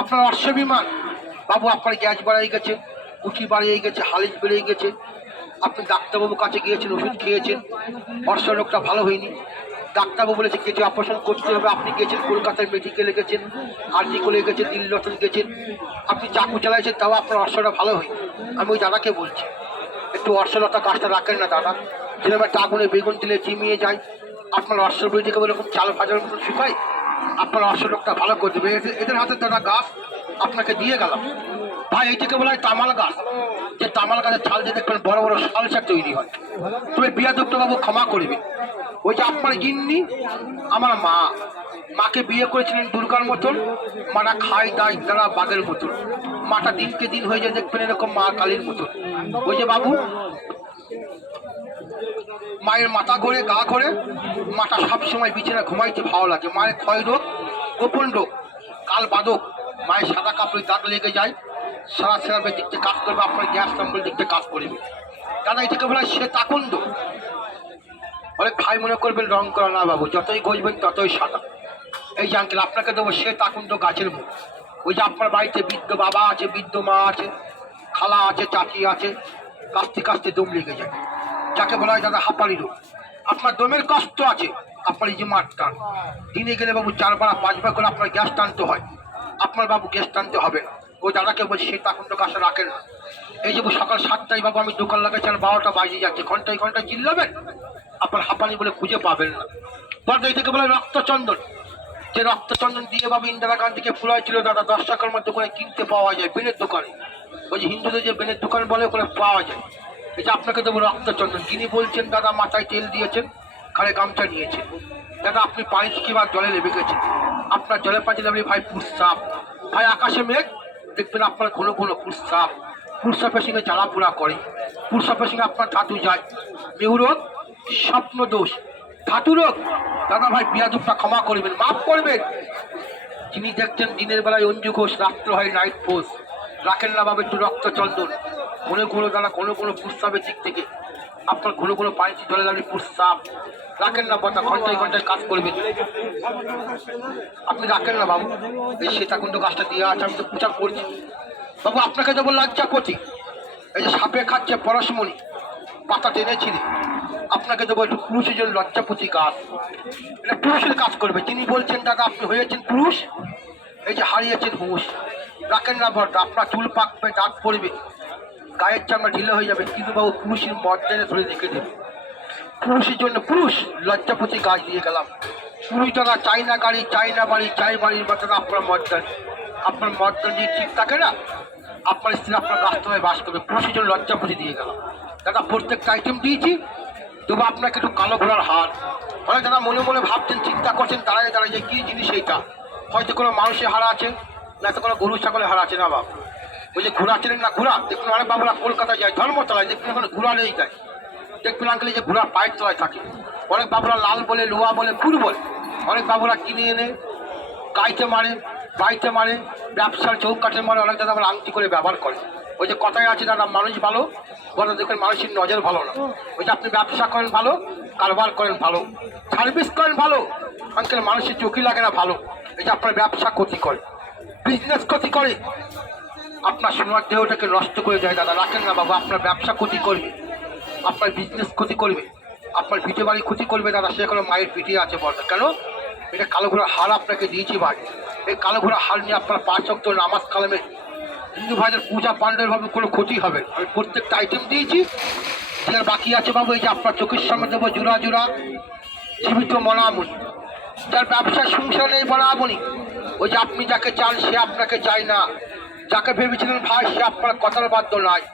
আপনার অশ্ববিমান বাবু, আপনার গ্যাস বাড়িয়ে গেছে, উঠি বাড়িয়ে গেছে, হালিশ বেড়ে গেছে, আপনি ডাক্তারবাবুর কাছে গিয়েছেন, ওষুধ খেয়েছেন, অর্শ রোগটা ভালো হয়নি, ডাক্তারবাবু বলেছে কিছু অপারেশন করতে হবে, আপনি গেছেন কলকাতায় মেডিকেলে গেছেন, আরজি কলে গেছেন, দিল্লতন গেছেন, আপনি চাকু চালাইছেন, তাও আপনার অর্শটা ভালো হয়নি। আমি ওই দাদাকে বলছি একটু অর্শলতা গাছটা রাখেন না দাদা, যেরকম একটা আগুনে বেগুন দিলে চিমিয়ে যায়, আপনার অর্শ বইটিকে এরকম চাল ভাজার মতো শুকায়, আপনার অর্শ রোগটা ভালো করে দেবে। এদের হাতে দাদা গাছ আপনাকে দিয়ে গেলাম ভাই, এইটাকে বলা হয় তামাল গাছ। যে তামাল গাছের ছাল দিয়ে দেখবেন বড় বড় সালসা তৈরি হয়। তুমি বিয়াদুক্ত বাবু ক্ষমা করবে, ওই যে আপনার গিন্নি আমার মা, মাকে বিয়ে করেছিলেন দুর্গার মতন, মারা খায় দায় তারা বাঘের মতন, মাটা দিনকে দিন হয়ে যায় দেখবেন এরকম মা কালীর মতন। ওই যে বাবু মায়ের মাথা ঘোরে গা ঘোরে, মাটা সবসময় বিছানা ঘুমাইতে ভালো লাগে, মায়ের ক্ষয় রোগ গোপন রোগ কাল বাদক, মায়ের সাদা কাপড়ে দাগ লেগে যায়, সারা সেরাবের দিক থেকে কাজ করবে, আপনার গ্যাস নম্বরের দিক থেকে কাজ করবে। দাদা এটাকে বলা হয় শ্বেত আকন্দ। অনেক ভাই মনে করবেন রং করা না বাবু, যতই ঘষবেন ততই সাদা। এই যে আঙ্কেল আপনাকে দেবো শ্বেত আকন্দ গাছের মুখ। ওই যে আপনার বাড়িতে বৃদ্ধ বাবা আছে, বৃদ্ধ মা আছে, খালা আছে, চাচি আছে, কাস্তে কাস্তে দম লেগে যায়, যাকে বলা হয় দাদা হাঁপানি রোগ। আপনার দমের কষ্ট আছে, আপনার এই যে মাঠ টান, দিনে গেলে বাবু 4 বার 5 বার করে আপনার গ্যাস টানতে হয়, আপনার বাবু গ্যাস টানতে হবে না। ওই দাদাকে বলছি সে তখন তো গাছে রাখেন না। এই যে সকাল 7টায় বাবু আমি দোকান লাগাচ্ছি, 12টা বাজে যাচ্ছে, ঘন্টায় ঘন্টায় চিল্লাবেন, আপনার হাঁপানি বলে খুঁজে পাবেন না। বলতে এই থেকে বলে রক্তচন্দন, যে রক্তচন্দন দিয়ে বাবু ইন্দিরা গান্ধীকে ফুলাই ছিল দাদা, 10 টাকার মধ্যে করে কিনতে পাওয়া যায় বেনের দোকানে। ওই যে হিন্দুদের যে বেনের দোকান বলে ওখানে পাওয়া যায়। এটা আপনাকে দেবো রক্তচন্দন। যিনি বলছেন দাদা মাথায় তেল দিয়েছেন, ঘাড়ে গামছা নিয়েছেন, দাদা আপনি পানি থেকে বা জলে নেমে গেছেন, আপনার জলে পানি নেমে ভাই পুরসাপ, ভাই আকাশে মেঘ দেখবেন আপনার ঘন ঘন পুরসাপ, পুরসাপের সঙ্গে জ্বালা পোড়া করে, পুরসাপের সঙ্গে আপনার ধাতু যায়, মেহুরোগ স্বপ্ন দোষ, ধাতু রোগ। দাদা ভাই বিয়াদুপটা ক্ষমা করবেন, মাফ করবেন। যিনি দেখছেন দিনের বেলায় অঞ্জু ঘোষ, রাত্র হয় নাইট পোস্ট, রাখেন না বাবা একটু রক্তচন্দন, ঘন ঘন দাদা ঘন ঘন পুরসাপের দিক থেকে আপনার ঘন ঘন পানিতে জলে লাগলে পুরসাপ রাখেন না, কথা ঘন্টায় ঘন্টায় কাজ করবেন, আপনি রাখেন না বাবু। এই সীতাকুণ্ড গাছটা দিয়ে আছে, আমি তো প্রচার করছি বাবু, আপনাকে দেবো লজ্জাপতি। এই যে সাপে খাচ্ছে পরশমণি, পাতা টেনেছিলেন, আপনাকে দেবো একটু পুরুষের জন্য লজ্জাপতি গাছ, এটা পুরুষের কাজ করবে। তিনি বলছেন দাদা আপনি হয়েছেন পুরুষ, এই যে হারিয়েছেন হুঁশ, রাখেন না বড়, আপনার চুল পাকবে, দাঁত পড়বে, গায়ের চামড়া ঢিলে হয়ে যাবে, কিন্তু বাবু পুরুষের মর্যাদা ধরে রেখে দেবে। পুরুষের জন্য পুরুষ লজ্জাপতি গাছ দিয়ে গেলাম। পুরুষ দাদা চাই না গাড়ি, চাই না বাড়ি, চাই বাড়ির মতন আপনার মর্যাদা, আপনার মর্যাদা যদি ঠিক থাকে না, আপনার স্ত্রী আপনার গাছতলায় বাস করবে। পুরুষের জন্য লজ্জাপতি দিয়ে গেলাম দাদা, প্রত্যেকটা আইটেম দিয়েছি। তবু আপনাকে একটু কালো ঘোড়ার হার, অনেক দাদা মনে মনে ভাবছেন, চিন্তা করছেন, দাঁড়ায় দাঁড়ায় যে কী জিনিস এইটা, হয়তো কোনো মানুষের হারা আছে, না তো কোনো গরু ছাগলের হারা আছে না বাবা। ওই যে ঘোড়া ছিলেন না, ঘোড়া দেখুন অনেক বাবুরা কলকাতায় যায়, ধর্মতলায় দেখুন এখন ঘোড়া নেই যায়, দেখবেন আঙ্কেল যে ঘোড়ার পায়ের তলায় থাকে, অনেক বাবুরা লাল বলে, লোহা বলে, ফুল বলে, অনেক বাবুরা কিনে এনে গাইতে মারে, বাড়িতে মারে, ব্যবসার চৌকাঠে মারে, অনেক দাদা আবার আংটি করে ব্যবহার করে। ওই যে কথায় আছে দাদা মানুষ ভালো বলে দেখবেন মানুষের নজর ভালো না। ওই যে আপনি ব্যবসা করেন ভালো, কারবার করেন ভালো, সার্ভিস করেন ভালো, আঙ্কেল মানুষের চোখই লাগে না ভালো। এই যে আপনার ব্যবসা ক্ষতি করে, বিজনেস ক্ষতি করে, আপনার সোনার দেহটাকে নষ্ট করে যায় দাদা, রাখেন না বাবা। আপনার ব্যবসা ক্ষতি করবে, আপনার বিজনেস ক্ষতি করবে, আপনার ভিটে বাড়ি ক্ষতি করবে দাদা, সে কোনো মায়ের পিঠে আছে বলতে কেন। এটা কালো ঘোড়ার হার আপনাকে দিয়েছি ভাই, এই কালো ঘোড়ার হার নিয়ে আপনার 5 ওয়াক্ত নামাজ কালামে হিন্দু ভাইদের পূজা পাণ্ডের ভাবে কোনো ক্ষতি হবে। আমি প্রত্যেকটা আইটেম দিয়েছি, যেটা বাকি আছে বাবু এই যে আপনার চোখের সামনে দেবো জোড়া জোড়া জীবিত মনামণি, যার ব্যবসার সংসার নেই বনামণি। ওই যে আপনি যাকে চান সে আপনাকে চায় না, যাকে ভেবেছিলেন ভাই সে আপনার কথার বাধ্য নয়।